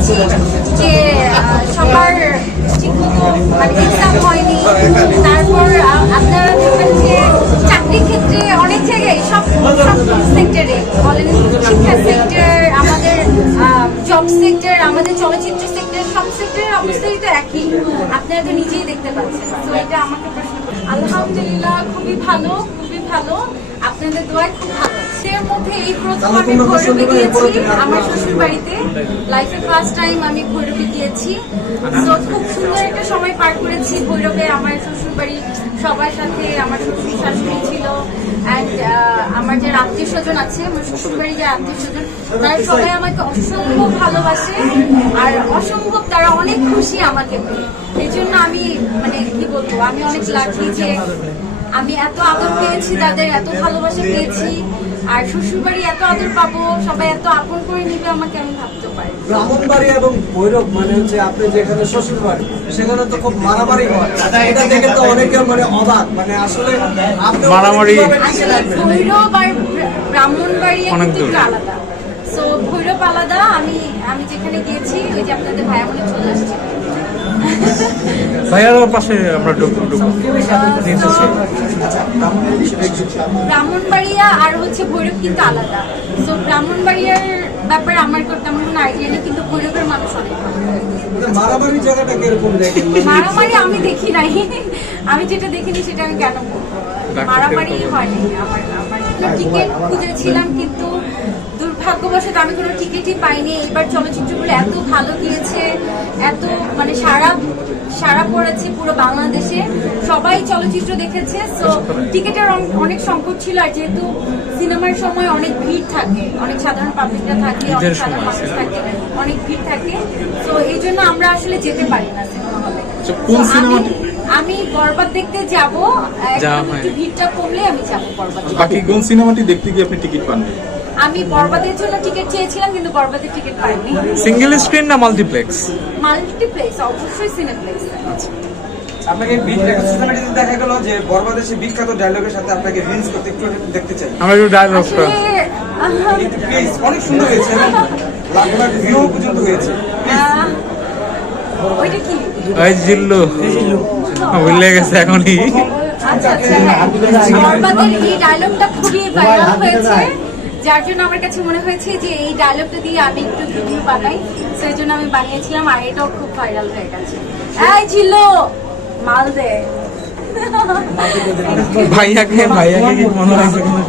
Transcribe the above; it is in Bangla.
পেয়েছি যে সবার ঠিকমতো মানে এক্সাম হয়নি তারপর আপনারা দেখবেন যে চাকরির ক্ষেত্রে অনেক জায়গায় সব সব সেক্টরে বলেন শিক্ষা আমাদের জব সেক্টর আমাদের চলচ্চিত্র সেক্টর সব সেক্টরের অবস্থাই তো একই আপনারা তো নিজেই দেখতে পাচ্ছেন তো এটা আমাকে প্রশ্ন আলহামদুলিল্লাহ খুবই ভালো খুবই ভালো আপনাদের দোয়ায় খুব ভালো। এর মধ্যে এই প্রথম আমি ভৈরবে গিয়েছি আমার শ্বশুর বাড়িতে লাইফে ফার্স্ট টাইম আমি ভৈরবে গিয়েছি। তো খুব সুন্দর একটা সময় পার করেছি ভৈরবে। আমার শ্বশুর বাড়ি সবার সাথে আমার শ্বশুর শাশুড়ি ছিল অ্যান্ড আমার যে আত্মীয় স্বজন আছে আমার শ্বশুর বাড়ি যে আত্মীয় স্বজন তারা সবাই আমাকে অসম্ভব ভালোবাসে। আর অসম্ভব তারা অনেক খুশি আমাকে। পেয়ে এই জন্য আমি মানে কি বলব আমি অনেক লাকি যে আমি এত আদর পেয়েছি তাদের এত ভালোবাসা পেয়েছি। আর শ্বশুরবাড়ি এত আদর পাবো সবাই এত আপন করে নিবে আমাকে আমি ভাবতে পারি। ব্রাহ্মণবাড়ি এবং ভৈরব মানে হচ্ছে আপনি যেখানে শ্বশুর সেখানে তো খুব মারামারি হয়। এটা দেখে তো অনেকে মানে অবাক মানে আসলে মারামারি- ভৈরব আর ব্রাহ্মণবাড়ি একটু আলাদা। সো ভৈরব আলাদা আমি আমি যেখানে গিয়েছি ওই যে আপনাদের ভাইয়া মনে চলে আসছে। ভাইয়ার পাশে আমরা ঢুকবো ঢুকবো ব্রাহ্মণবাড়িয়া আর হচ্ছে ভৈরব কিন্তু আলাদা। সো ব্রাহ্মণবাড়িয়ার ব্যাপারে আমার তেমন কোনো আইডিয়া নেই কিন্তু ভৈরবের মানুষ অনেক মারামারি জায়গাটা কীরকম দেখেন? মারামারি আমি দেখি নাই। আমি যেটা দেখিনি সেটা আমি কেন বলব? মারামারি হয়নি আমার আমার। টিকিট খুঁজেছিলাম কিন্তু দুর্ভাগ্যবশত আমি কোনো টিকিটই পাইনি। এবার চলচ্চিত্রগুলো এত ভালো গিয়েছে এত সারা পড়েছে পুরো বাংলাদেশে। সবাই চলচ্চিত্র দেখেছে সো টিকিটের অনেক সংকট ছিল আর যেহেতু সিনেমার সময় অনেক ভিড় থাকে অনেক সাধারণ পাবলিকরা থাকে অনেক সাধারণ মানুষ থাকে অনেক ভিড় থাকে তো এই জন্য আমরা আসলে যেতে পারি না সিনেমা হলে। আচ্ছা, কোন আমি- বরবাদ দেখতে যাব। ভিড়টা কমলে আমি যাব বরবাদ বাকি কোন সিনেমাটি দেখতে গিয়ে আপনি টিকিট পাননি? আমি বরবাদের জন্য টিকিট চেয়েছিলাম কিন্তু বরবাদের টিকিট পাইনি। সিঙ্গেল স্ক্রিন না মাল্টিপ্লেক্স? মাল্টিপ্লেক্স অবশ্যই সিনেপ্লেক্স। আপনাকে মিডিয়াতে দেখা গেল যে বরবাদের সেই বিখ্যাত ডায়লগের সাথে আপনাকে রিলস করতে একটু দেখতে চাই। আমরা একটু ডায়লগটা অনেক সুন্দর হয়েছে। লাখ লাখ ভিউ পর্যন্ত হয়েছে। ওইটা কি? ওই জিল্লু। ভুলে গেছে এখনই। আচ্ছা আচ্ছা এই ডায়লগটা খুবই ভাইরাল হয়েছে। যার জন্য আমার কাছে মনে হয়েছে যে এই ডায়লগটা দিয়ে আমি একটু ভিডিও বানাই সেই জন্য আমি বানিয়েছিলাম আর এটাও খুব ভাইরাল হয়ে গেছে। এই ছিল মাল দে। ভাইয়াকে ভাইয়াকে কি মনে সময়?